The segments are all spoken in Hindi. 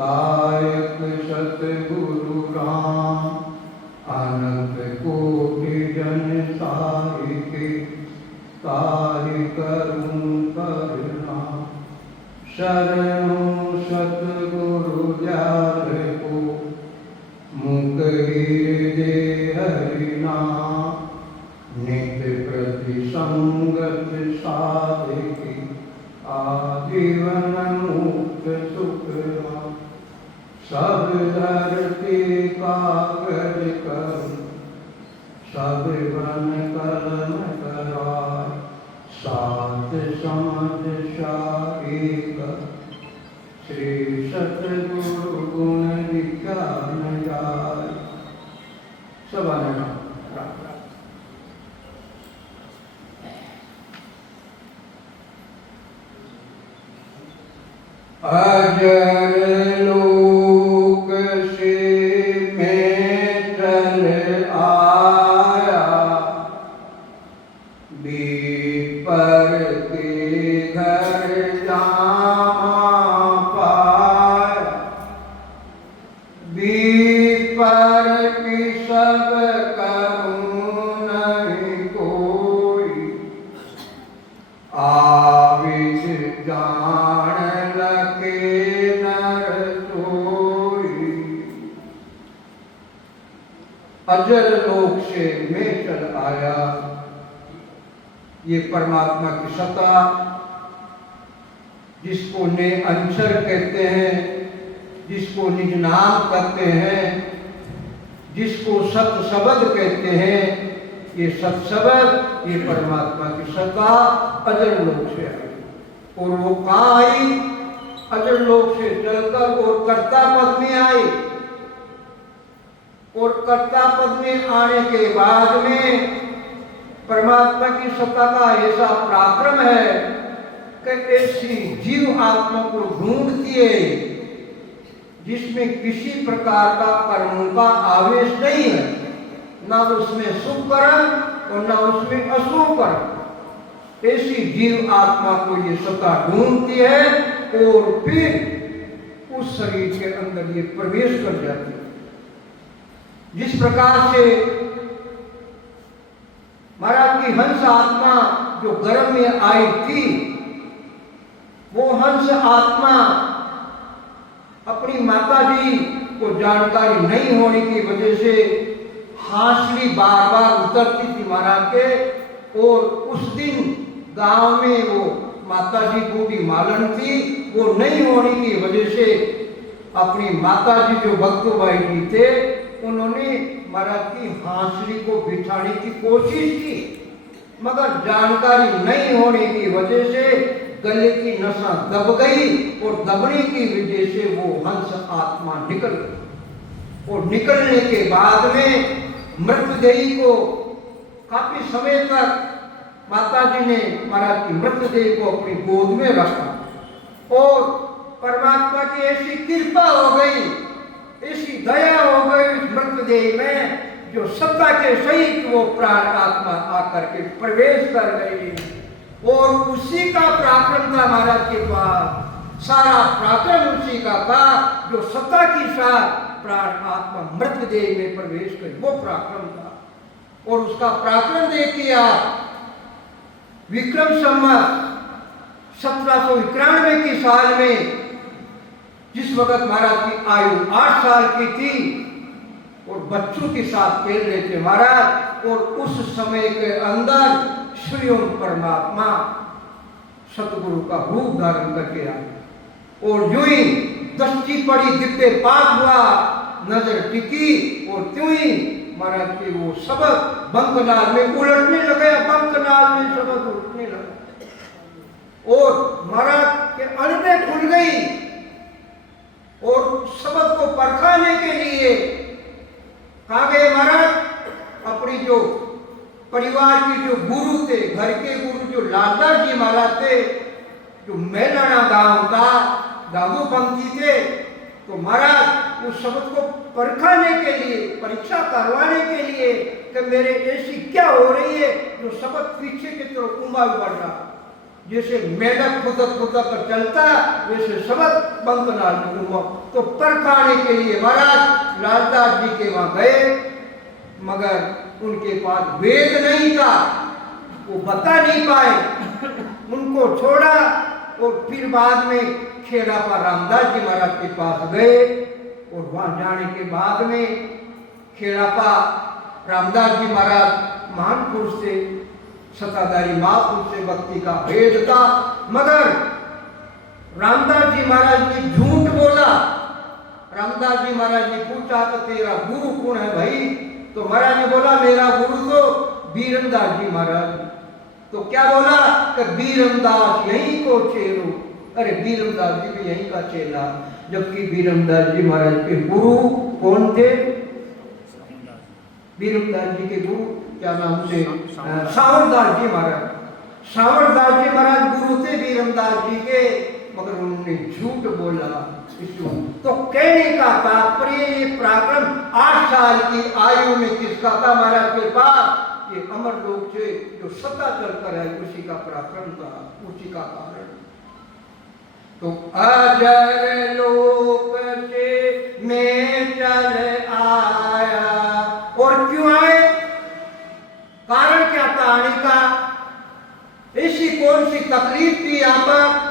दायक सतगुरु राम, अनंत कोटि जन साहिके, ताहि करुण करुणा। शरणो सतगुरु जाल को, मुख हृदय हरिना। नित प्रति संगत साधिके, आजीवन मुक्त सुख राम। सब धरती कागज करूं, सब वन कलम कराय। सात समझ सारिक, श्री सतगुरु गुण विज्ञान गाय। सब आने अजर लोक से मैं चल आया, बीपर के घर जामा पाया। बीपर की सब करूं नहीं कोई, आविज जान लगे नर सोई। अजर लोक से मैं चल आया, ये परमात्मा की सत्ता, जिसको ने अंशर कहते हैं, जिसको निज नाम कहते हैं, जिसको सत शब्द कहते हैं, ये सत शब्द, ये परमात्मा की सत्ता अजर लोक से आई। और वो कहाँ आई? अजर लोक से चलकर और कर्ता पद में आई। और कर्ता पद में आने के बाद में परमात्मा की सत्ता का ऐसा पराक्रम है कि ऐसी जीव आत्मा को ढूंढती है जिसमें किसी प्रकार का कर्मों का आवेश नहीं है, ना उसमें शुभ कर्म और ना उसमें अशुभ कर्म। ऐसी जीव आत्मा को ये सत्ता ढूंढती है और फिर उस शरीर के अंदर ये प्रवेश कर जाती है। जिस प्रकार से महाराज की हंस आत्मा जो गर्भ में आई थी, वो हंस आत्मा अपनी माता जी को जानकारी नहीं होने की वजह से हांसली बार बार उतरती थी महाराज के। और उस दिन गांव में वो माता जी बूढ़ी मालन थी, वो नहीं होने की वजह से अपनी माता जी जो भक्तोबाई जी थे, उन्होंने महाराज की हांसली को बिठाने की कोशिश की, मगर जानकारी नहीं होने की वजह से गले की नसा दब गई और दबने की वजह से वो हंस आत्मा निकल गई। और निकलने के बाद में मृतदेही को काफी समय तक माता जी ने महाराज की मृतदेह को अपनी गोद में रखा। और परमात्मा की ऐसी कृपा हो गई, ऐसी दया हो गई उस मृतदेह में, जो सत्ता के सहित वो प्राण आत्मा आकर के प्रवेश कर गई। और उसी का पराक्रम था महाराज के पास, सारा पराक्रम उसी का था जो सत्ता की साथ प्राण आत्मा मृतदेह में प्रवेश कर, वो पराक्रम था। और उसका पराक्रम देखिए आप, विक्रम संवत 1791 की साल में, जिस वक्त महाराज की आयु 8 साल की थी और बच्चों के साथ खेल रहे थे महाराज, और उस समय के अंदर स्वयं परमात्मा सतगुरु का रूप धारण करके आए। और यूं ही दृष्टि पड़ी, दिव्य पाठ हुआ, नजर टिकी और त्यों ही महाराज के वो शब्द बंकनाल में उलटने लगे, बंकनाल में शब्द उलटने लगे और महाराज के अणबें खुल गई। और शब्द को परखाने के लिए कहा गए महाराज, अपनी जो परिवार के जो गुरु थे, घर के गुरु जो लालदास जी महाराज थे, जो मेलाना गांव का दादू पंथी थे, तो महाराज उस शब्द को परखाने के लिए, परीक्षा करवाने के लिए कि मेरे ऐसी क्या हो रही है जो शब्द पीछे की तरफ उमड़ बढ़ रहा, जैसे मेढक खुदक खुदक चलता वैसे सबक बंक नाल हुआ। तो परखाने के लिए महाराज लालदास जी के वहां गए, मगर उनके पास वेद नहीं था, वो बता नहीं पाए, उनको छोड़ा। और फिर बाद में खेड़ापा रामदास जी महाराज के पास गए, और वहां जाने के बाद में खेड़ापा रामदास जी महाराज महान पुरुष से, सत्ताधारी महापुरुष से भक्ति का भेद था, मगर रामदास जी महाराज ने झूठ बोला। रामदास जी महाराज ने पूछा कि तेरा गुरु कौन है भाई? तो महाराज ने बोला मेरा गुरु तो बीरमदास जी महाराज। तो क्या बोला कि बीरमदास यहीं को चेलो। अरे बीरमदास जी भी यहीं का चेला, जबकि बीरमदास जी महाराज के गुरु कौन थे? बीरमदास जी के गुरु क्या नाम से? सावरदास जी महाराज। सावरदास जी महाराज गुरु थे बीरमदास जी के, मगर उन्होंने झूठ बोला। तो कहने का तात्पर्य ये पराक्रम 8 साल की आयु में किसका था? महाराज के पास। ये अमर लोक से जो सत्ता चलकर है उसी का पराक्रम था, उसी का कारण। तो अजर लोक से मैं चल आया। और क्यों आए? कारण क्या था आने का? ऐसी कौन सी तकलीफ थी यहाँ पर?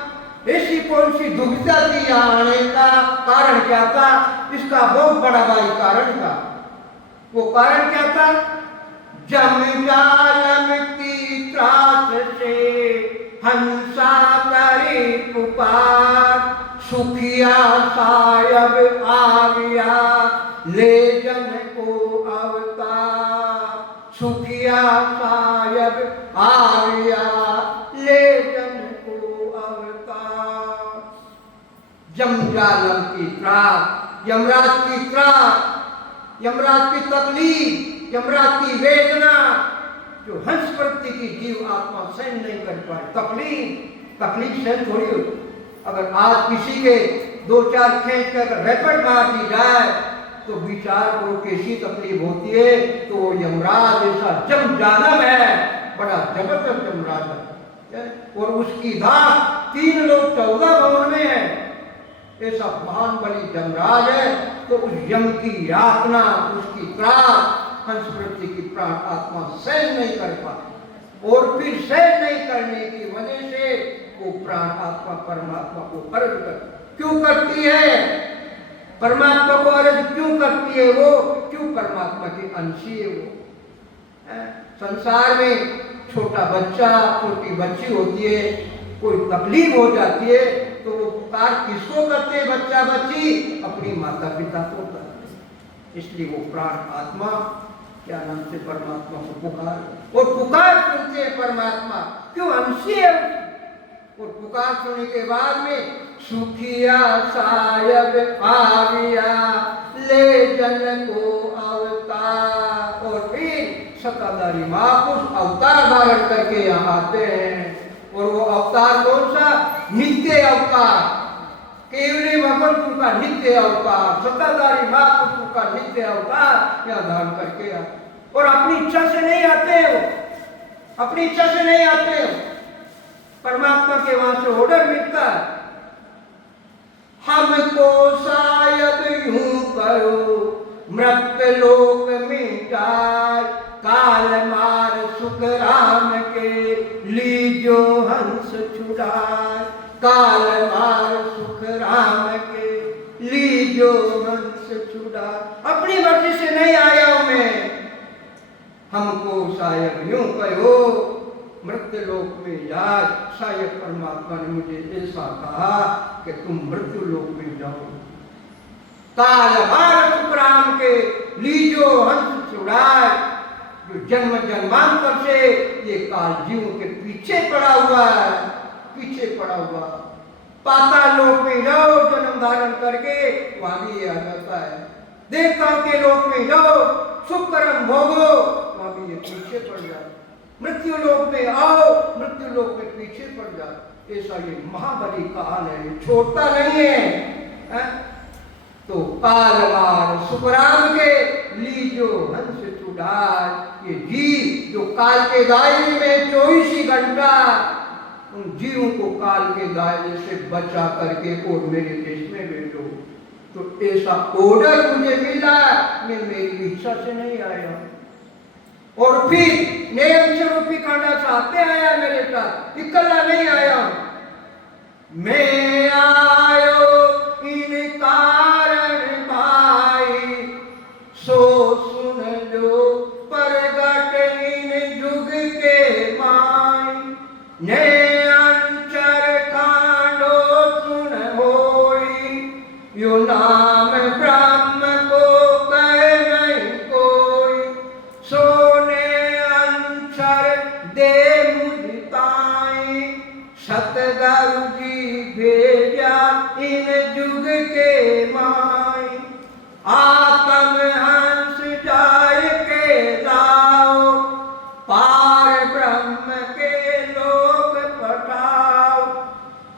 ऐसी कौन सी दुविधा थी यहाँ आने का? कारण क्या था? इसका बहुत बड़ा भारी कारण था। वो कारण क्या था? जम जालम की त्रास से हंसा करे पुकार, सुखिया सायब आविया ले जन को अवतार। सुखिया सायब आविया ले जन को अवतार। जमजालम की त्रास, यमराज की त्रास, यमराज की तकलीफ, यमराज की वेदना जो हंस प्रति की जीव आत्मा सहन नहीं कर पाए। तकलीफ सहन थोड़ी होती। अगर आज किसी के 2-4 खींच कर रैपट मार दी जाए तो विचार को कैसी तकलीफ होती है। तो यमराज ऐसा जमजालम है, बड़ा जबरदस्त यमराज है, और उसकी धाक 3 लोग 14 भवन में है। ऐसा महान बली यमराज है। तो उस यम की यातना, उसकी त्रास हंस प्रति की प्राण आत्मा सहन नहीं कर पाती, और फिर सहन नहीं करने की वजह से वो प्राण आत्मा परमात्मा को अर्ज क्यों करती है? परमात्मा को अर्ज क्यों करती है? वो क्यों परमात्मा की अंशी है वो। संसार में छोटा बच्चा, छोटी बच्ची होती है, कोई तकलीफ हो जाती है तो वो पुकार किसको करते हैं? बच्चा बच्ची अपनी माता पिता को करते हैं। इसलिए वो प्राण आत्मा क्या नाम से परमात्मा को पुकार, और पुकार सुनते हैं परमात्मा क्यों? अंशी है। और पुकार सुनने के बाद में सुखिया सायब आविया ले जन को अवतार। और फिर सत्ताधारी महापुरुष अवतार धारण करके यहाँ आते हैं। और वो अवतार कौन सा? नित्य अवतार, केवली भगवंतु का नित्य अवतार, सत्ताधारी महापुरुष का नित्य अवतार यहाँ धारण करके आते। और अपनी इच्छा से नहीं आते हो, अपनी इच्छा से नहीं आते हो, परमात्मा के वहां से ऑर्डर मिलता है। हमको शायद यूं करो मृत्यु लोक में जाए, काल मार सुख राम के लीजो हंस छुड़ाए। काल मार सुख राम के लीजो हंस छुड़ाए। अपनी मर्जी से नहीं आया हूं मैं, हमको शायद यूं कहो मृत्यु लोक में जाए। शायद परमात्मा ने मुझे ऐसा कहा कि तुम मृत्यु लोक में जाओ। काल मार सुख राम के लीजो हंस छुड़ाए। जो जन्म जन्मांतर से ये काल जीवों के पीछे पड़ा हुआ है, पीछे पड़ा हुआ। पाताल लोक में जाओ जन्म धारण करके, वहां भी ये आ जाता है। देवताओं के लोक में जाओ सुख कर्म भोगो, वहां भी ये पीछे पड़ जाए। मृत्यु लोक में आओ, मृत्यु लोक में पीछे पड़ जाओ। ऐसा ये महाबली काल है, छोड़ता नहीं है। तो काल मार सुखराम के लीजो हंस छुड़ाए। ये जीव जो काल के दायरे में 24 घंटा उन जीवों को काल के दायरे से बचा करके और मेरे देश में भेजो। तो ऐसा ऑर्डर मुझे मिला, मैं मेरी इच्छा से नहीं आया। और फिर नए रूपी कांडा साथ में आया मेरे साथ, इकल्ला नहीं आया। मैं आयो इन कारण भाई, सो सुन लो परगट इन जुग के माई। ने अंचर कांडो सुन होई, यो नाम ब्रह्म को कहे नहीं कोई। सोने अंचर दे मुझ ताई, सतगुरु जी भेजा इन जुग के माई। आत्म हंस जाय के लाओ, पार ब्रह्म के लोक पठाओ।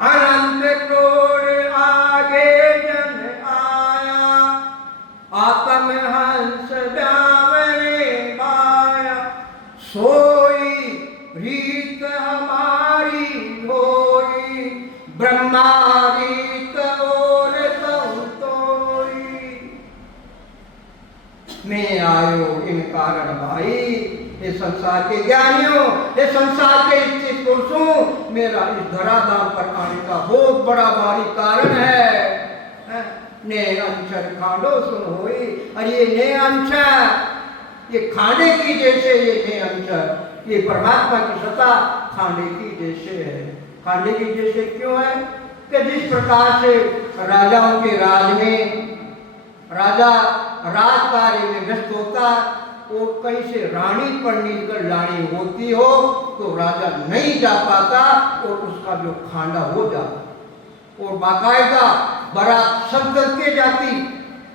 अनंत क्रोड़ आगे जन आया, आत्म हंस जावने माया। सोई रीत हमारी होई, ब्रह्मारीत और तोई। मैं आयो इन कारण भाई, ये संसार के ज्ञानियों, ये संसार के स्थित पुरुषों, मेरा इस धराधाम पर आने का बहुत बड़ा भारी कारण है। ने अंशर खांडो सुन होई, और ये ने अंशर, ये खाने की जैसे, ये ने अंशर, ये परमात्मा की सत्ता खाने की जैसे है। खाने की जैसे क्यों है? कि जिस प्रकार से राजाओं के राज में राजा राज कार्य में व्यस्त होता और कहीं से रानी पर नीलकर लानी होती हो तो राजा नहीं जा पाता और उसका जो खांडा हो जाता और बाकायदा बारात सब करके जाती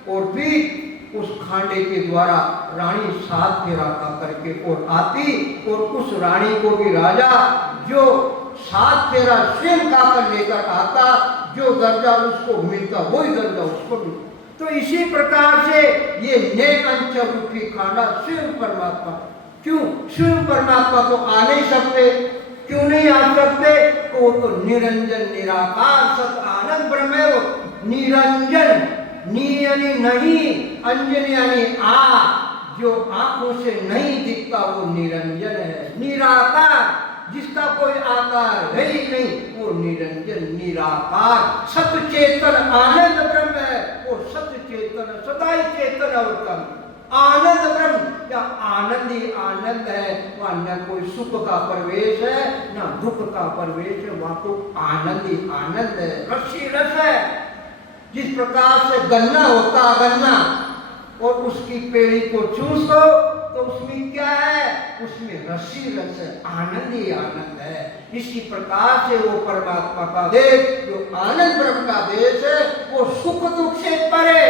और फिर उस खांडे के द्वारा रानी साथ फेरा करके और आती और उस रानी को भी राजा जो साथ फेरा स्वयं खाकर लेकर आता, जो दर्जा उसको मिलता वही दर्जा उसको मिलता। तो इसी प्रकार से ये नेकंचर रूपी खांडा स्वयं परमात्मा, क्यों स्वयं परमात्मा तो आ नहीं सकते, क्यों नहीं आ सकते? तो वो तो निरंजन निराकार सत आनंद ब्रह्म है। वो निरंजन, नी यानी नहीं, अंजन यानी आ, जो आंखों से नहीं दिखता वो निरंजन है। निराकार, जिसका कोई आकार है ही नहीं, वो निरंजन निराकार सत चेतन आनंद ब्रह्म है। और सत चेतन सदाई चेतन अवतम आनंद ब्रह्म या आनंद ही आनंद है। वहां न कोई सुख का प्रवेश है न दुख का प्रवेश है, वहां तो आनंद ही आनंद है, रसी रस है। जिस प्रकार से गन्ना होता, गन्ना और उसकी पेड़ी को चूसो तो उसमें क्या है? उसमें रसी रस है, आनंद ही आनंद है। इसी प्रकार से वो परमात्मा का देश जो आनंद ब्रह्म का देश है, वो सुख दुख से परे,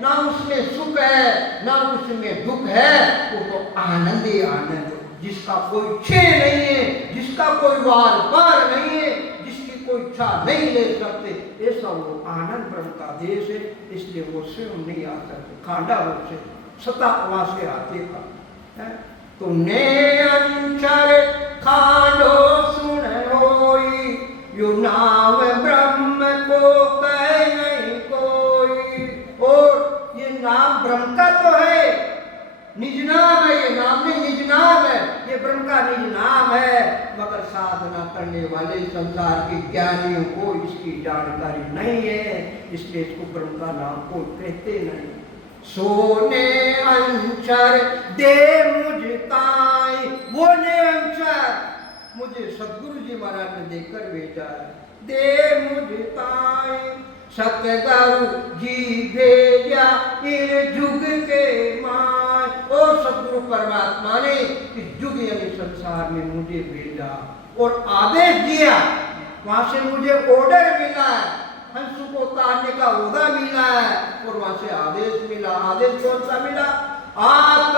ना उसमें सुख है ना उसमें दुख है, वो तो आनंद ही आनंद है। जिसका कोई छेद नहीं है, जिसका कोई वार पार नहीं है, जिसकी कोई इच्छा नहीं ले सकते, ऐसा वो आनंद ब्रह्म का देश है। इसलिए वो स्वयं नहीं आ सकते, खांडा रूप से सता वहां से आते का है। तो ने अंचर खांडो सुन होई, यो नाम ब्रह्म को कहे नहीं कोई। और ये नाम ब्रह्म का तो है, निज नाम है, ये नाम नहीं निज नाम है, ये ब्रह्म का निज नाम है। मगर साधना करने वाले संसार के ज्ञानियों को इसकी जानकारी नहीं है, इसलिए इसको ब्रह्म का नाम को कहते नहीं। सोने अंचर दे मुझ ताई, वो ने अंचर मुझे सदगुरु जी महाराज ने देकर भेजा है। दे मुझ ताई, सतगुरु जी भेजा इन जुग के माय। और सदगुरु परमात्मा ने इस जुग यानी संसार में मुझे भेजा और आदेश दिया। वहां से मुझे ऑर्डर मिला है, हंस को उतारने का ओदा मिला है और वहां से आदेश मिला। आदेश कौन सा मिला? आत्म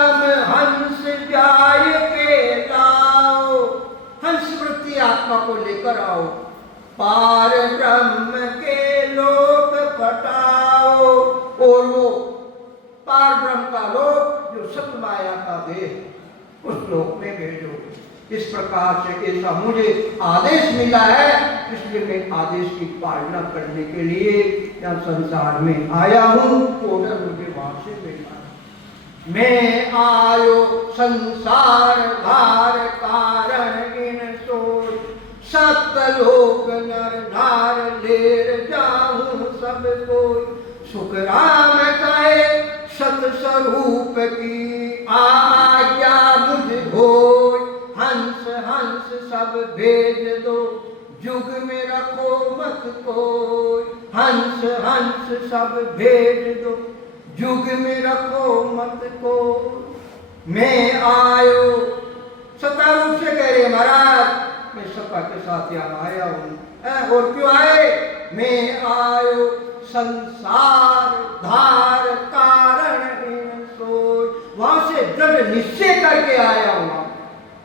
हंस जाय के लाओ, हंस वृत्ति आत्मा को लेकर आओ, पार ब्रह्म के लोक पटाओ। और वो पार ब्रह्म का लोक जो सत माया का देह, उस लोक में भेजो। इस प्रकार से ऐसा मुझे आदेश मिला है, इसलिए मैं आदेश की पालना करने के लिए यहाँ संसार में आया हूँ। ऑर्डर मुझे वहां से मिला। मैं आयो संसार भार कारण इन सोच, सत लोक नर नार लेर जाऊं सब कोई। सुख राम कहे सत स्वरूप की आज्ञा मुझ होय। हंस हंस सब भेज दो जुग में रखो मत कोई। हंस हंस सब भेज दो जुग में रखो मत को। मैं आयो सत्ता रूप से कह रहे महाराज, मैं सत्ता के साथ यहाँ आया हूँ। और क्यों आए? मैं आयो संसार धार कारण इन सोच। वहां से दृढ़ निश्चय करके आया हूँ,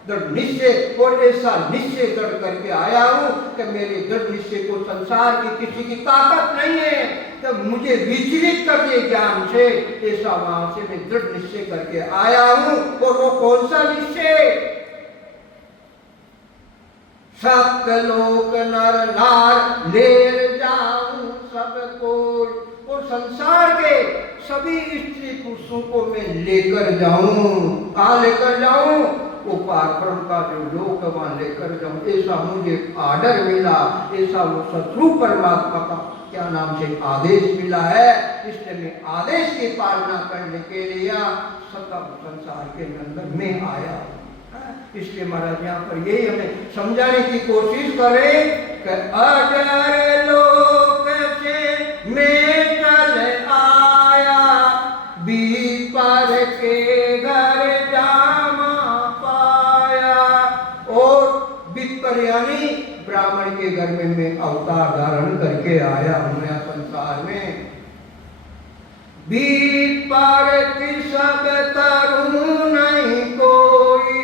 दृढ़ निश्चय। और ऐसा निश्चय दृढ़ करके आया हूँ कि मेरे दृढ़ निश्चय को संसार की किसी की ताकत नहीं है तो मुझे विचलित कर दे ज्ञान से। ऐसा वहां से मैं दृढ़ निश्चय करके आया हूँ। और वो कौन सा निश्चय? सत लोक नर नार लेर जाऊं सब कोई। और संसार के सभी स्त्री पुरुषों को मैं लेकर जाऊं। कहाँ लेकर जाऊं? वो पारब्रह्म का जो लोक वहां लेकर जाऊं। ऐसा मुझे आर्डर मिला, ऐसा वो शत्रु परमात्मा का क्या नाम से आदेश मिला है। इसलिए मैं आदेश की पालना करने के लिए सत्ता संसार के अंदर में आया। इसलिए महाराज यहाँ पर यही हमें समझाने की कोशिश करें कि अजर लोक से मैं चल आया, बीपर के घर जामा पाया। और बीपर यानी ब्राह्मण के घर में मैं अवतार धारण करके आया हूँ यहाँ संसार में। बीपर की सब तरुण नहीं कोई,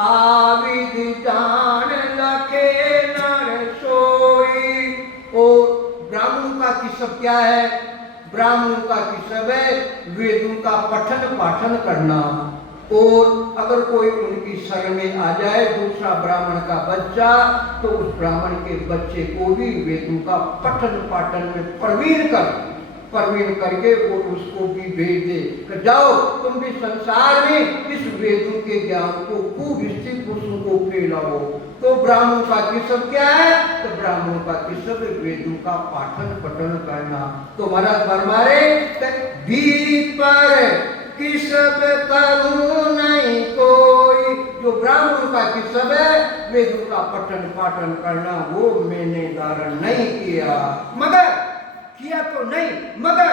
आविद जान लखे नर सोई। और ब्राह्मणों का किसब क्या है? ब्राह्मणों का किसब है वेदों का पठन पाठन करना। और अगर कोई उनकी शरण में आ जाए दूसरा ब्राह्मण का बच्चा, तो उस ब्राह्मण के बच्चे को भी वेदों का पठन पाठन में प्रवीण करके वो उसको भी भेज दे कि जाओ तुम भी संसार में इस वेदों के ज्ञान को खूब स्त्री पुरुषों को फैलाओ। तो ब्राह्मणों का किसब क्या है? तो ब्राह्मणों का किसब वेदों का पाठन पठन करना। तो महाराज फरमाए बीपर किसब करूं नहीं कोई। जो ब्राह्मणों का किसब है वेदों का पठन पाठन करना, वो मैंने धारण नहीं किया। मगर किया तो नहीं, मगर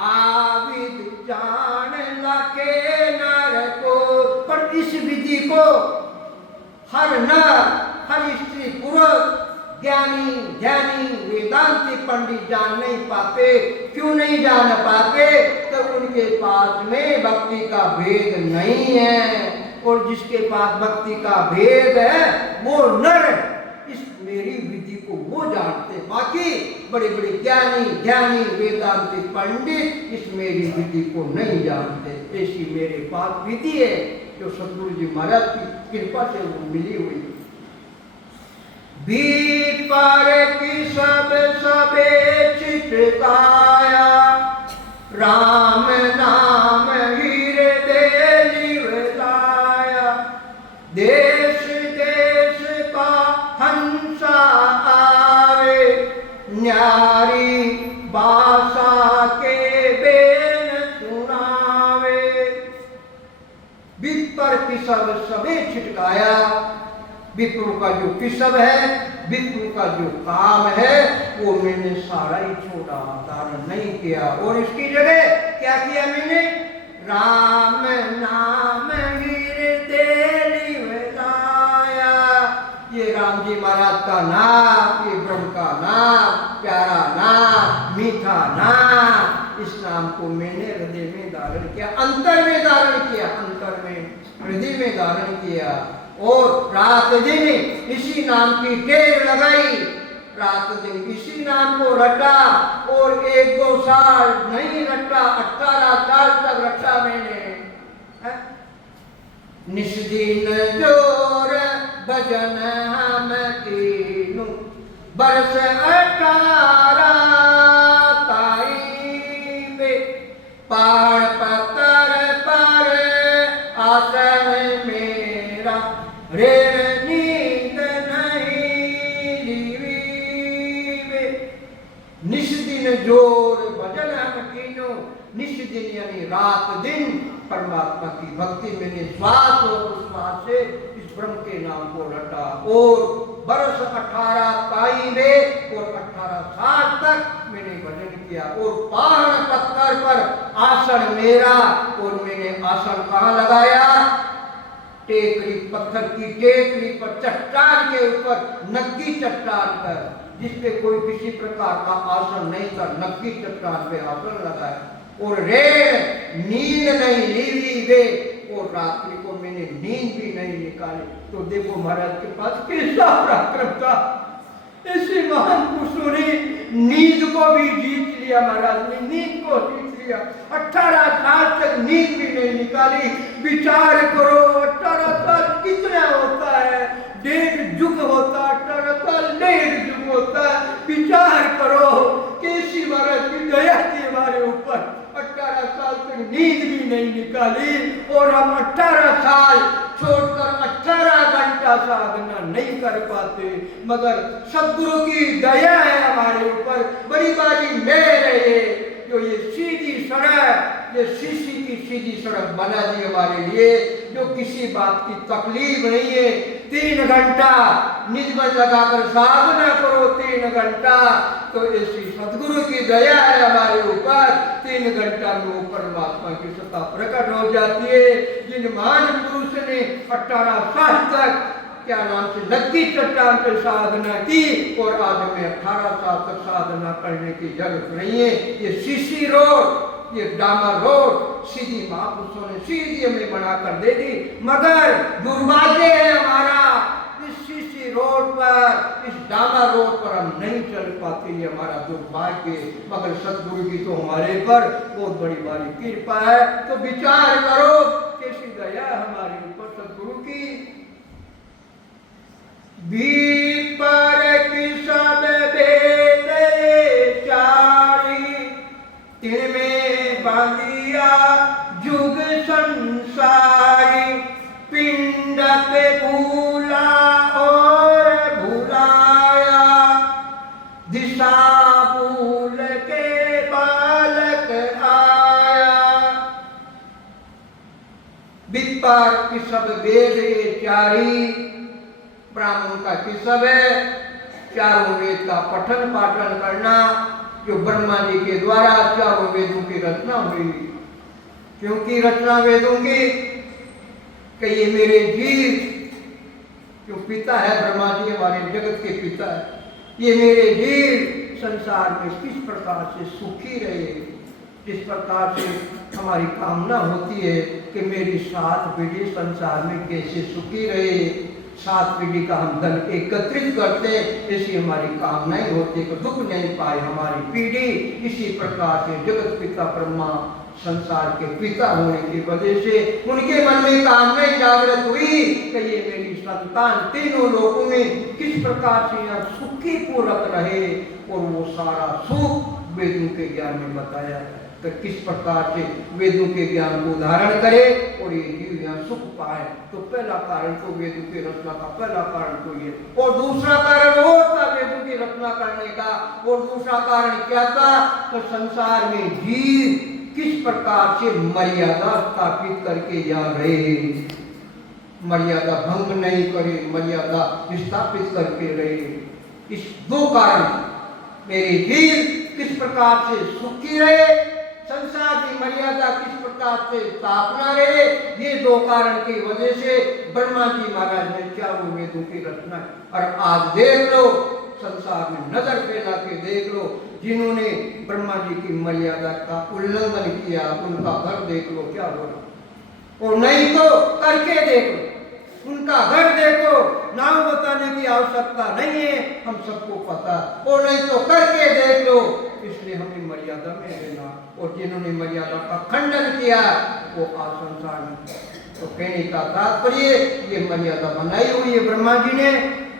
आविद जान लखे नर को। पर इस विधि को हर नर हर स्त्री पुरुष ज्ञानी ध्यानी वेदांती पंडित जान नहीं पाते। क्यों नहीं जान पाते? तो उनके पास में भक्ति का भेद नहीं है। और जिसके पास भक्ति का भेद है वो नर इस मेरी विधि को वो जानते। बाकी बड़े बड़े ज्ञानी ध्यानी वेदांती पंडित इस मेरी विधि को नहीं जानते। ऐसी मेरे पास विधि है जो सतगुरु जी महाराज की कृपा से वो मिली हुई। बीपर की सब सबे चिटकाया, राम नाम हृदय लिवलाया। देश देश का हंसा आवे, न्यारी बासा के बेन सुनावे। बीपर की सब सबे छिटकाया। विप्रों का जो किसब है, विप्रों का जो काम है, वो मैंने सारा ही छोड़ा, धारण नहीं किया। और इसकी जगह क्या किया मैंने? राम नाम हृदय लिवलाया। ये राम जी महाराज का नाम, ये ब्रह्म का नाम, प्यारा नाम, मीठा नाम, इस नाम को मैंने हृदय में धारण किया, अंतर में धारण किया, अंतर में हृदय में धारण किया। और रात दिन इसी नाम की टेर लगाई, रात दिन इसी नाम को रटा। और 1-2 साल नहीं रटा, 18 साल तक रटा मैंने। निस्दिन जोर भजन हम कीनु बरस 18 ताई बे पाड़ पत्थर पर आसन मेरा रे नींद नहीं लीवी निश दिन जोर भजन हम कीनु निश दिन यानी रात दिन परमात्मा की भक्ति में निस्वार्थ और उस्वास से इस ब्रह्म के नाम को रटा और बरस 18 ताई में और 18 साल तक मैंने भजन किया और पहाड़ पत्थर पर आसन मेरा और मैंने आसन कहाँ लगाया टेकरी पत्थर की टेकरी पर चट्टान के ऊपर नक्की चट्टान पर जिसपे कोई किसी प्रकार का आसन नहीं था नक्की चट्टान पे आसन लगाया और रे नींद नहीं लीवी वे और रात्रि को मैंने नींद भी नहीं निकाली तो देखो महाराज के पास कैसा पराक्रम था ऐसे महान पुरुषों ने नींद को भी जीत लिया महाराज ने नींद को जीत लिया 18 साल तक नींद भी नहीं निकाली विचार करो 18 साल कितना होता है 1.5 युग होता 18 साल 1.5 युग होता विचार करो कैसी महाराज की दया थी हमारे ऊपर 18 साल तक नींद भी नहीं निकाली और हम 18 साल छोड़कर 18 घंटा साधना नहीं कर पाते मगर सदगुरु की दया है हमारे ऊपर बड़ी बड़ी मेहर है जो ये सीधी सड़क ये शीशी की सीधी सड़क बना दी हमारे लिए जो किसी बात की तकलीफ नहीं है 3 घंटा निज में लगाकर साधना करो 3 घंटा तो ऐसी सदगुरु की दया है हमारे ऊपर 3 घंटा में वो परमात्मा की सत्ता प्रकट हो जाती है जिन महान पुरुष ने 18 साल तक क्या नाम से नक्की चट्टान पे साधना की और आज हमें 18 साल तक साधना करने की जरूरत नहीं है ये सीसी रोड ये डामर रोड सीधी महापुरुषों ने सीधी हमें बनाकर दे दी मगर दुर्भाग्य है हमारा इस सीसी रोड पर इस डामर रोड पर हम नहीं चल पाते ये हमारा दुर्भाग्य मगर सदगुरु की तो हमारे पर बहुत बड़ी बड़ी कृपा है तो विचार करो कैसी दया हमारे ऊपर सदगुरु की बीपर की सब वेद चारी तिनमें बांधिया जुग संसारी पिंड पे भूला और भुलाया दिशा भूल के बालक आया बीपर की सब वेद चारी ब्राह्मण का किस्सा है चारों वेद का पठन पाठन करना जो ब्रह्मा जी के द्वारा चारों वेदों की रचना हुई क्योंकि रचना वेदों की कि ये मेरे जीव जो पिता है ब्रह्मा जी हमारे जगत के पिता है ये मेरे जीव संसार में किस प्रकार से सुखी रहे जिस प्रकार से हमारी कामना होती है कि मेरी 7 पीढ़ी संसार में कैसे सुखी रहे 7 पीढ़ी का हम धन एकत्रित करते ऐसी हमारी कामनाएं होती कि दुख नहीं पाए हमारी पीढ़ी इसी प्रकार से जगत पिता ब्रह्मा संसार के पिता होने की वजह से उनके मन में कामनाएं जागृत हुई कि ये मेरी संतान तीनों लोगों में किस प्रकार से यहाँ सुखी पूर्वक रहे और वो सारा सुख वेदों के ज्ञान में बताया है कि किस प्रकार से वेदों के ज्ञान को धारण करे और ये जीव यहाँ सुख पाए तो पहला कारण तो वेदों की रचना का पहला कारण तो ये और दूसरा कारण वो था वेदों की रचना करने का और दूसरा कारण क्या था तो संसार में जीव किस प्रकार से मर्यादा स्थापित करके यहाँ रहे मर्यादा भंग नहीं करे मर्यादा स्थापित करके रहे इस 2 कारण मेरे जीव किस प्रकार से सुखी रहे संसार की मर्यादा किस प्रकार से स्थापना रहे ये 2 कारण की वजह से ब्रह्मा जी महाराज ने चारों वेदों की रचना और आज देख लो संसार में नजर फैला के देख लो जिन्होंने ब्रह्मा जी की मर्यादा का उल्लंघन किया उनका घर देख लो क्या हो रहा और नहीं तो करके देखो उनका घर देखो नाम बताने की आवश्यकता नहीं है हम सबको पता और नहीं तो करके देख लो इसलिए हमें मर्यादा में रहना और जिन्होंने मर्यादा का खंडन किया वो आज संसार में तो कहने का तात्पर्य ये मर्यादा बनाई हुई है ब्रह्मा जी ने,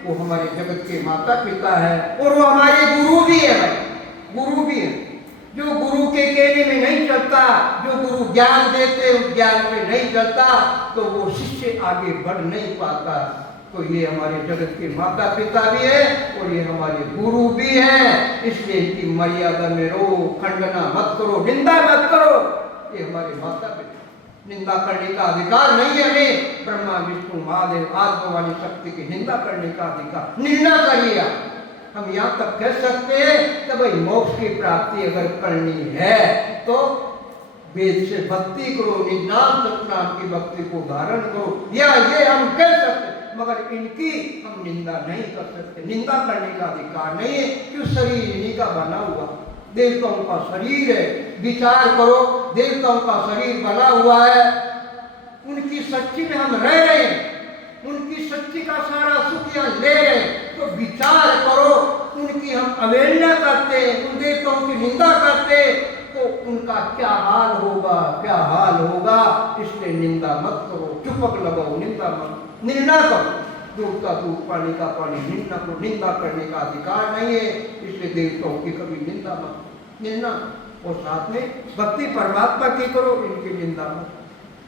वो हमारे जगत के माता पिता है और वो हमारे गुरु भी है भाई, गुरु भी है। जो गुरु के कहने में नहीं चलता, जो गुरु ज्ञान देते उस ज्ञान में नहीं चलता, तो वो शिष्य आगे बढ़ नहीं पाता। तो ये हमारे जगत के माता पिता भी है और ये हमारे गुरु भी हैं, इसलिए इनकी मर्यादा में रहो, खंडना मत करो, निंदा मत करो। ये हमारे माता पिता, निंदा करने का अधिकार नहीं है हमें। ब्रह्मा विष्णु महादेव आत्मवाणी शक्ति की निंदा करने का अधिकार, निंदा करिए आप। हम यहाँ तक कह सकते हैं कि भाई मोक्ष की प्राप्ति अगर करनी है तो वेद से भक्ति करो, निनाम सतनाम की भक्ति को धारण करो, या ये हम कह सकते, मगर इनकी हम निंदा नहीं कर सकते। निंदा करने का अधिकार नहीं है, क्यों? शरीर इन्हीं का बना हुआ, देवताओं का शरीर है। विचार करो, देवताओं का शरीर बना हुआ है, उनकी सच्ची में हम रह रहे हैं, उनकी सच्ची का सारा सुख यहाँ ले रहे हैं। तो विचार करो, उनकी हम अवहेलना करते हैं, उन देवताओं की निंदा करते हैं, तो उनका क्या हाल होगा, क्या हाल होगा। इसलिए निंदा मत करो, चुपक लगाओ, निंदा मत, निंदा करो। दूध का दूध, पानी का पानी, निंदा करो। निंदा करने का अधिकार नहीं है, इसलिए देवताओं की कभी निंदा मत, निंदा। और साथ में भक्ति परमात्मा की करो, इनकी निंदा मत।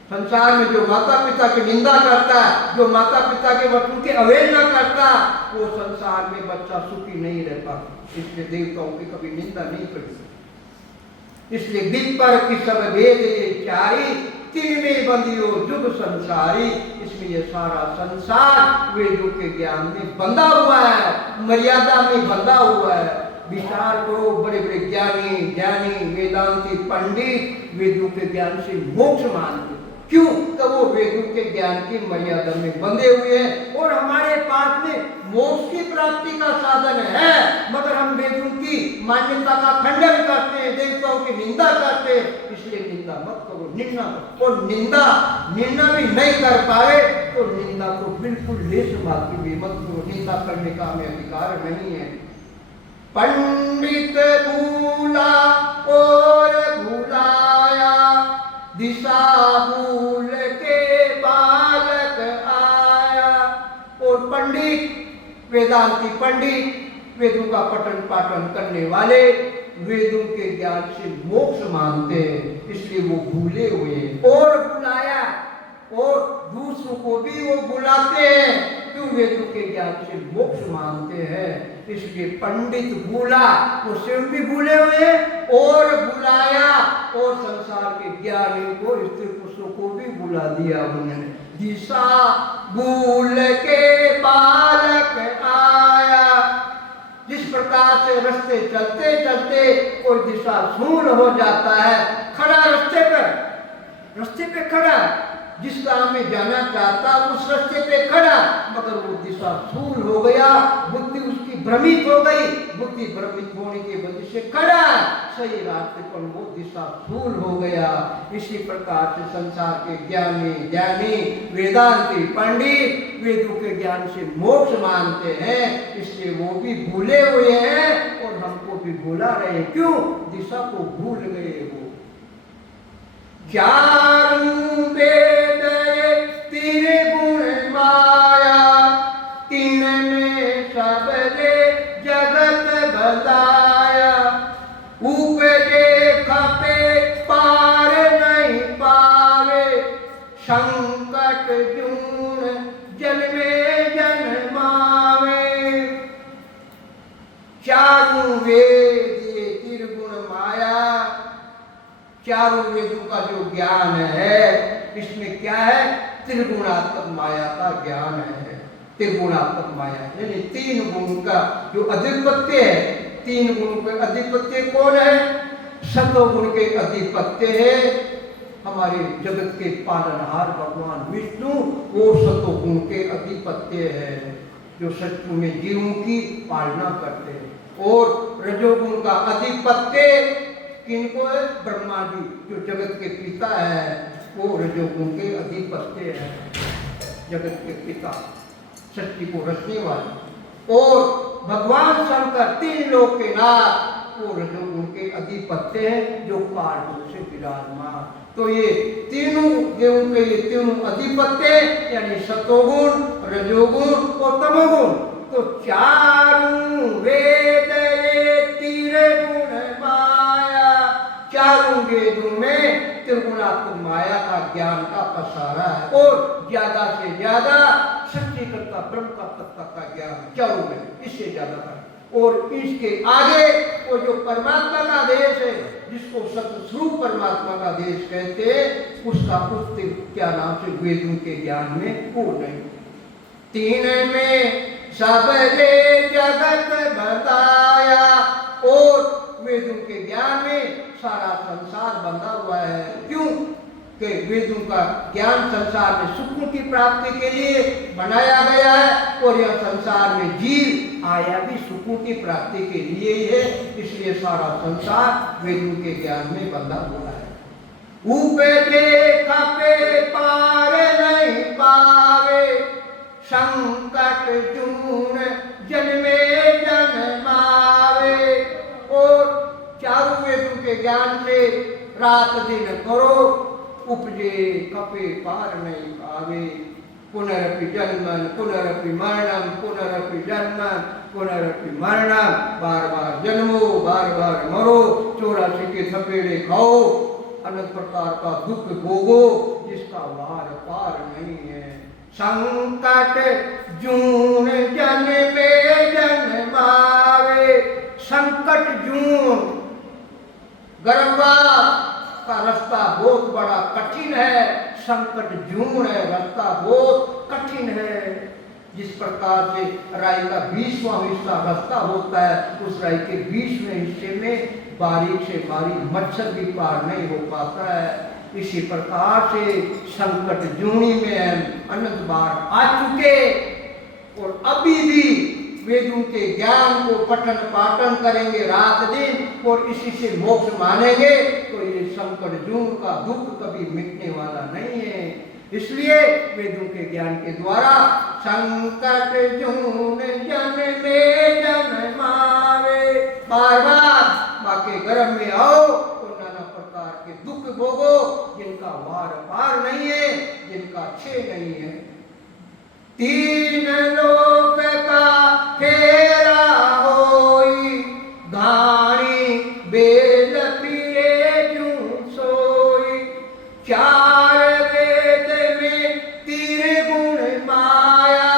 संसार में जो माता पिता की निंदा करता है, जो माता पिता के वचन की अवहेलना करता, वो संसार में बच्चा सुखी नहीं रहता। इसलिए देवताओं की कभी निंदा नहीं करी। इसलिए विपर की सब वेद ये चारी, तीन में बंदियो जुग संसारी। इसमें ये सारा संसार वेदों के ज्ञान में बंधा हुआ है, मर्यादा में बंधा हुआ है। विचार करो, बड़े बड़े ज्ञानी ज्ञानी वेदांती पंडित वेदों के ज्ञान से मोक्ष मानते, क्यों? तो वो वेदों के ज्ञान की मर्यादा में बंधे हुए हैं। और हमारे पास में मोक्ष की प्राप्ति का साधन है, मगर हम वेदों की मान्यता का खंडन करते हैं, देवताओं की निंदा करते हैं। इसलिए निंदा मत करो, निंदा। और निंदा भी नहीं कर पाए तो निंदा को बिल्कुल लेश मात्र भी मत करो। निंदा करने का हमें अधिकार नहीं है। पंडित भूला और भुलाया, दिशा भूल के बालक आया। और पंडित, वेदांती पंडित, वेदों का पठन पाठन करने वाले, वेदों के ज्ञान से मोक्ष मांगते हैं, इसलिए वो भूले हुए हैं। और बुलाया, और दूसरों को भी वो बुलाते हैं, क्यों? वेदों के ज्ञान से मोक्ष मांगते हैं। इसलिए पंडित भूला, वो स्वयं भी भूले हुए, और बुलाया, और संसार के ज्ञानी को, स्त्री पुरुषों को भी बुला दिया उन्होंने। दिशा भूल के बालक आया। जिस प्रकार से रास्ते चलते चलते कोई दिशा शून्य हो जाता है, खड़ा रास्ते पे खड़ा, जिस काम में जाना चाहता उस रास्ते पे खड़ा, मगर वो दिशा शून्य हो गया, बुद्धि उसकी भ्रमित हो गई, बुद्धि भ्रमित होने की वजह से खड़ा सही रास्ते पर वो दिशा शून्य हो गया। इसी प्रकार से संसार के ज्ञानी वेदांती पंडित वेदों के ज्ञान से मोक्ष मानते हैं, इसलिए वो भी भूले हुए हैं और हमको भी भुला रहे हैं। क्यों? दिशा को भूल गए। वो चारों वेद तीन गुण माया, तीन में सबले जगत बताया। उपजे खपे पार नहीं पावे, संकट जून जन्मे जन्मावे। चारों वेद ये त्रिगुण माया, चारों वेदों का जो ज्ञान है, इसमें क्या है? त्रिगुणात्मक माया का ज्ञान है। त्रिगुणात्मक माया यानी तीन गुणों का जो अधिपत्य है। तीन गुणों के अधिपत्य कौन है? सतोगुण के अधिपत्य है हमारे जगत के पालनहार भगवान विष्णु, वो सतोगुण के अधिपत्य है, जो सत्य में जीवों की पालना करते हैं। और रजोगुण का अधिपत्य किनको है? ब्रह्मा जी, जो जगत के पिता है, वो रजोगुण के अधिपत्य है, जगत के पिता, सृष्टि को रचने वाले। और भगवान शंकर तीन लोक के नाथ, वो रजोगुण के अधिपत्य हैं, जो काल रूप से विराजमान। तो ये तीनों गुण के ये तीनों अधिपत्य यानी सतोगुण, रजोगुण और तमोगुण। तो चारों वेद ये त्रिगुण माया, चारों वेदों में त्रिगुणात्मक माया का ज्ञान का पसारा है और ज्यादा से ज्यादा सृष्टिकर्ता ब्रह्म का तत्व का ज्ञान चारों में, इससे ज्यादा है। और इसके आगे वो जो परमात्मा का देश है, जिसको सतस्वरूप परमात्मा का देश कहते हैं, उसका पुस्तक क्या नाम से वेदों के ज्ञान में वो नहीं। तीन में सबले जगत बताया, और वेदों के ज्ञान में सारा संसार बंधा हुआ है। क्यों कि वेदों का ज्ञान संसार में सुखों की प्राप्ति के लिए बनाया गया है, और यह संसार में जीव आया भी सुखों की प्राप्ति के लिए ही है। इसलिए सारा संसार वेदों के ज्ञान में बंधा हुआ है। ऊपे देखा पे पार नहीं पावे, संकट जून जन्मे जन्मावे। और चारों वेदों के ज्ञान से रात दिन करो, उपजे कपे पार नहीं पावे। पुनरपि जन्मन पुनरपि मरणम, पुनरपि जन्मन पुनरपि मरणम, बार बार जन्मो बार बार मरो, 84 के थपेड़े खाओ, अनंत प्रकार का दुख भोगो, जिसका वार पार नहीं है। संकट जून जन्मे जन्मावे, संकट जून गर्भवास का रास्ता बहुत बड़ा कठिन है, संकट जून है, रास्ता बहुत कठिन है। जिस प्रकार से राई का 20वां हिस्सा रास्ता होता है, उस राई के 20वें हिस्से में बारीक से बारीक मच्छर भी पार नहीं हो पाता है। इसी प्रकार से संकट जूनी में हम अनंत बार आ चुके, और अभी भी वेदों के ज्ञान को पठन पाठन करेंगे रात दिन, और इसी से मोक्ष मानेंगे, तो ये संकट जून का दुख कभी मिटने वाला नहीं है। इसलिए वेदों के ज्ञान के द्वारा संकट जून जन्मे जन्मावे, बार बार माँ के गर्भ में आओ तो नाना प्रकार के दुख भोगो, जिनका वार पार नहीं है, जिनका छे नहीं है। तीन लोक का फेरा होई, घाणी बेल पिए जूं सोई। चार वेद में त्रिगुण माया,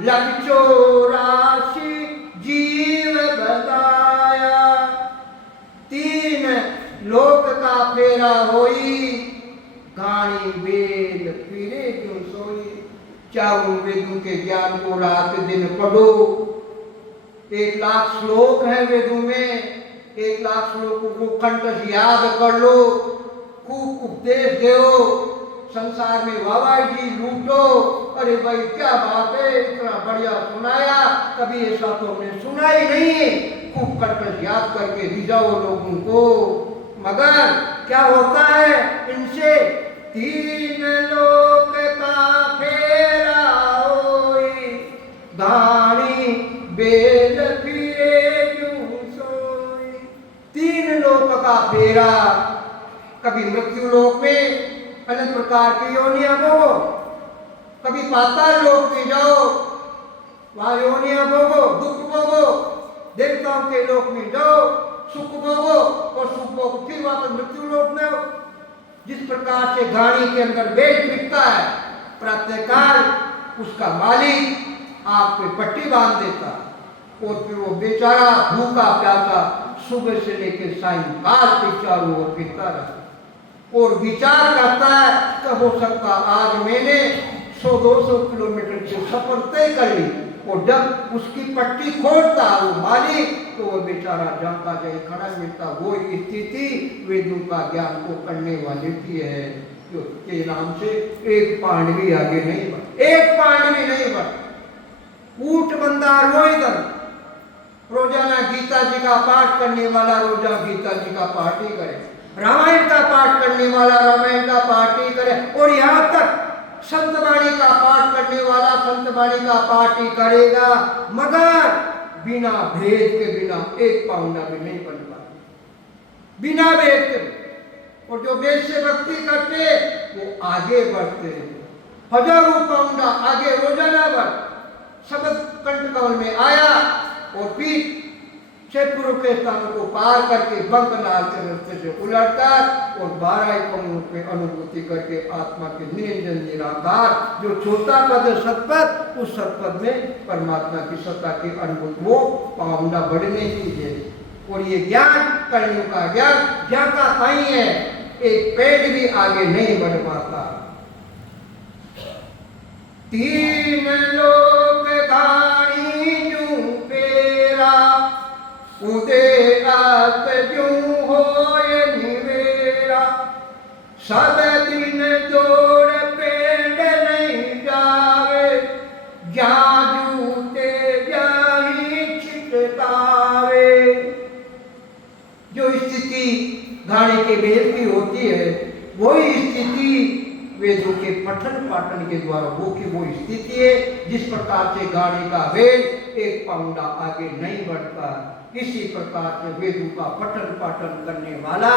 लख 84 जीव बताया। तीन लोक का फेरा होई, घाणी बेल फिरे जूं सोई। चारों वेदों के ज्ञान को रात दिन पढ़ो। 1 लाख श्लोक है वेदों में, 1 लाख श्लोकों को कंठ याद कर लो, खूब उपदेश दो, संसार में वाहवाही जी लूटो। अरे भाई क्या बात है, इतना बढ़िया सुनाया, कभी ऐसा तो हमने सुना ही नहीं। खूब कंठ याद करके दिजाओ लोगों को, मगर क्या होता है इनसे? तीन लोक का फेरा होई, घाणी बेल फिरे जूं सोई। 3 लोक का फेरा, कभी मृत्यु लोक में अनेक प्रकार की योनियां भोगो, कभी पाताल लोक में जाओ, वहां योनियां भोगो, दुख भोगो, देवताओं के लोक में जाओ, सुख भोगो, और सुख भोगो फिर वापस मृत्यु लोक में हो। जिस प्रकार से घाणी के अंदर बेल फिरता है, प्रातःकाल उसका मालिक आग पे पट्टी बांध देता, और फिर वो बेचारा भूखा प्यासा सुबह से लेकर सायंकाल तक चारों ओर फिरता रहता, और विचार करता है कि हो सकता आज मैंने 100-200 किलोमीटर के सफर तय कर ली, और जब उसकी पट्टी खोलता वो मालिक, तो वो बेचारा जाता जाए खड़ा मिलता। वो स्थिति वेदों का ज्ञान को करने वाले की है, जो के नाम से एक पांडवी आगे नहीं बढ़, एक पांडवी नहीं बढ़। ऊट बंदा रोइदन, रोजाना गीता जी का पाठ करने वाला रोजा गीता जी का पाठ ही करे, रामायण का पाठ करने वाला रामायण का पाठ ही करे, और यहाँ तक संतवाणी का पाठ करने वाला संतवाणी का पाठ ही करेगा, मगर बिना भेद के बिना एक पाउंडा भी नहीं बन पाता, बिना भेद के। और जो वेद से भक्ति करते वो आगे बढ़ते, हजारों पाउंडा आगे रोजाना बढ़। शब्द कंठ कमल में आया और फिर क्षेत्रों के स्थानों को पार करके बंकनाल के रास्ते से उलटकर और 12 कमलों पे अनुभूति करके आत्मा के निरंजन निराकार जो छोटा पद है सतपद, उस सतपद में परमात्मा की सत्ता की अनुभूति वो पाउंडा बढ़ने की है। और ये ज्ञान कलियों का ज्ञान ज्ञान का कहीं है, एक पेड़ भी आगे नहीं बढ़ पाता। तीन लोक गाड़ी जू पेरा उदे आत जू होए निवेरा, सब दिन दौड़ पेड़ नहीं जावे, जा जूते जाही छिटकावे। जो स्थिति गाड़ी के वेद की होती है वही स्थिति वेदों के पठन पाठन के द्वारा वो स्थिति है जिस प्रकार से गाड़ी का वेद एक पाउंडा आगे नहीं बढ़ता, इसी प्रकार से वेदों का पठन पाठन करने वाला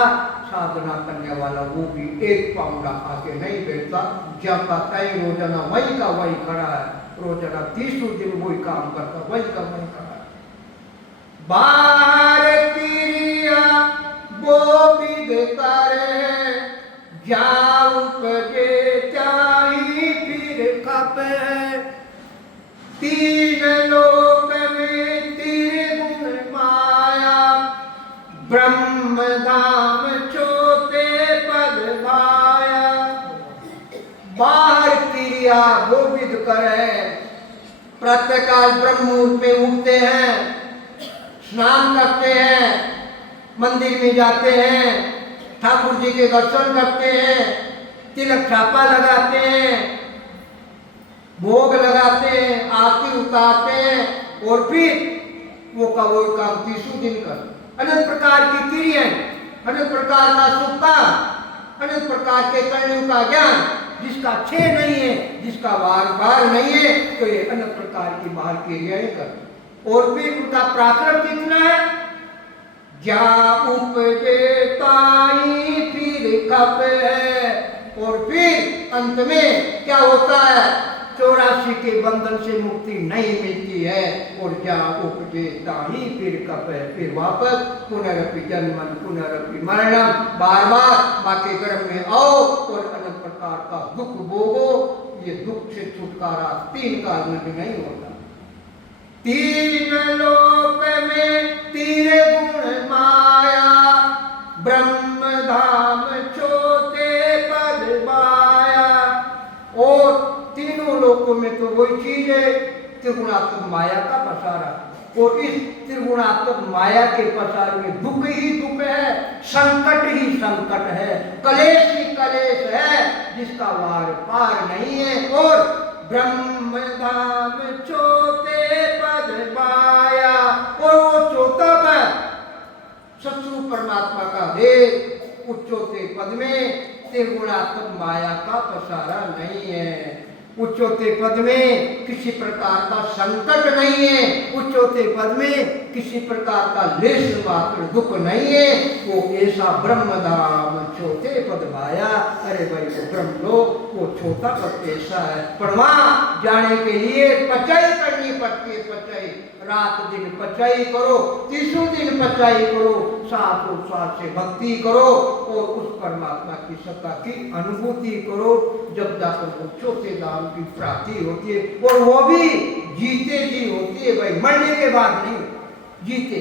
साधना करने वाला वो भी एक पाउंडा आगे नहीं बढ़ता। जब का तय रोजाना वही का वही खड़ा है, रोजाना 30 दिन वही काम करता, वही का वही खड़ा है। बाहर क्रिया वो विद करे, जाऊ उपजे चाही फिर खपे, तीन लोक में तेरे गुण माया, ब्रह्म धाम छोटे पद भाया। बाहर क्रिया वो विद करे, प्रातःकाल ब्रह्म मुहूर्त में उठते हैं, स्नान करते हैं, मंदिर में जाते हैं, ठाकुर जी के दर्शन करते हैं, तिलक छापा लगाते हैं, भोग लगाते हैं, आरती उतारते हैं और फिर वो का वो काम 30 दिन कर। अनेक प्रकार की क्रियाएं, अनेक प्रकार का शुभ काम, अनेक प्रकार के कलियों का ज्ञान जिसका छे नहीं है, जिसका वार नहीं है, तो ये अनेक प्रकार की बाहर क्रियाएं कर। और फिर उनका पराक्रम कितना है, जा उपजे ताई फिर खपे। और फिर अंत में क्या होता है, 84 के बंधन से मुक्ति नहीं मिलती है। और जा उपजे ताई फिर खपे, फिर वापस पुनरपि जन्मन पुनरपि मरणम, बार बार माँ के गर्भ में आओ और अनेक प्रकार का दुख भोगो। ये दुख से छुटकारा 3 काल में भी नहीं होता। तीन लोक में तेरे गुण माया, ब्रह्म धाम छोटे पद पाया। और तीनों लोकों में तो वही चीज है, त्रिगुणात्मक माया का पसारा। और इस त्रिगुणात्मक माया के पसार में दुख ही दुख है, संकट ही संकट है, कलेश ही कलेश है, जिसका वार पार नहीं है। और ब्रह्म धाम छोटे पद पाया, और वो चौथा पद सत्सु परमात्मा का भेद, उस चौथे पद में त्रिगुणात्मक माया का पसारा नहीं है। उस चौथे पद में किसी प्रकार का संकट नहीं है, उस चौथे पद में किसी प्रकार का लेश मात्र दुख नहीं है। वो ऐसा ब्रह्मधाम चौथे पद भाया। अरे भाई वो ब्रह्म लोक वो छोटा पद ऐसा है, पर वहां जाने के लिए पचाई करनी पड़ती है। पचाई रात दिन पचाई करो, 30 दिन पचाई करो, साथ से भक्ति करो और उस परमात्मा की सत्ता की अनुभूति करो। जब जाकर वो चौथे धाम की प्राप्ति होती है, और वो भी जीते जी होती है भाई, मरने के बाद नहीं, जीते।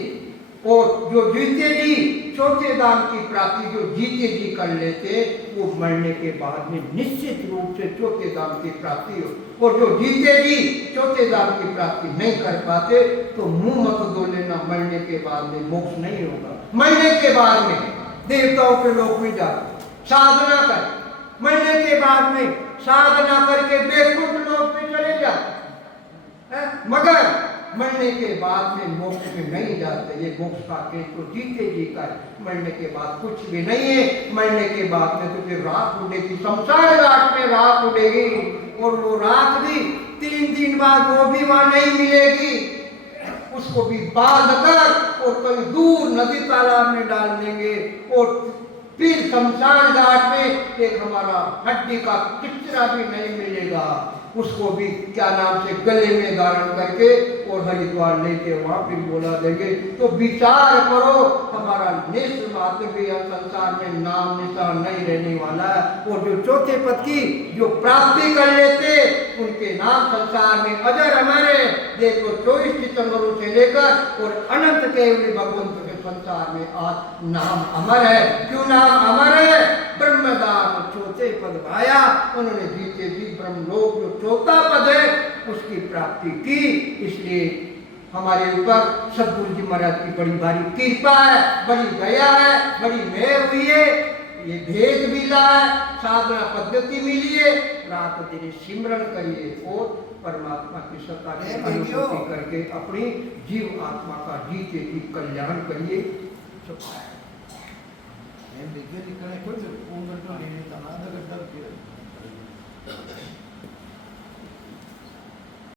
और जो जीते जी चौथे धाम की प्राप्ति जो जीते जी कर लेते, वो मरने के बाद में निश्चित रूप से चौथे धाम की प्राप्ति हो। और जो जीते जी चौथे धाम की प्राप्ति नहीं कर पाते, तो मुंह मत दो लेना, मरने के बाद में मोक्ष नहीं होगा। मरने के बाद में देवताओं के लोक में जा साधना कर, मरने के बाद में साधना करके बेकुंठ लोक में चले जा, मगर मरने के बाद में मोक्ष में नहीं जाते। ये मोक्ष का केस तो जीते जी का, मरने के बाद कुछ भी नहीं है। मरने के बाद में तुझे राख उड़ेगी, शमशान घाट में राख उड़ेगी, और वो राख भी 3 दिन बाद वो भी वहां नहीं मिलेगी। उसको भी बांध कर और कहीं दूर नदी तालाब में डाल देंगे, और फिर शमशान घाट में एक हमारा हड्डी का किचरा भी नहीं मिलेगा, उसको भी क्या नाम से गले में धारण करके और हरिद्वार लेके वहां फिर बोला देंगे। तो विचार करो, हमारा निश्चय मात्र भी अब संसार में नाम निशान नहीं रहने वाला है। और जो चौथे पद की जो प्राप्ति कर लेते उनके नाम संसार में अजर हमारे देखो 24 सितंबरों से लेकर और अनंत केवल भगवंत के संसार में आज नाम अमर है। क्यों नाम अमर है? ब्रह्मदान चौथे पद पाया उन्होंने, जीते जी ब्रह्मलोक जो चौथा पद है उसकी प्राप्ति की। इसलिए हमारे ऊपर सदगुरु जी महाराज की बड़ी भारी कृपा है, बड़ी दया है, बड़ी मेहर हुई है। ये भेद मिला है, साधना पद्धति मिली है, रात दिन सिमरन करिए और परमात्मा की सत्ता की अनुभूति करके अपनी जीव आत्मा का जीते जी कल्याण करिए। देखिए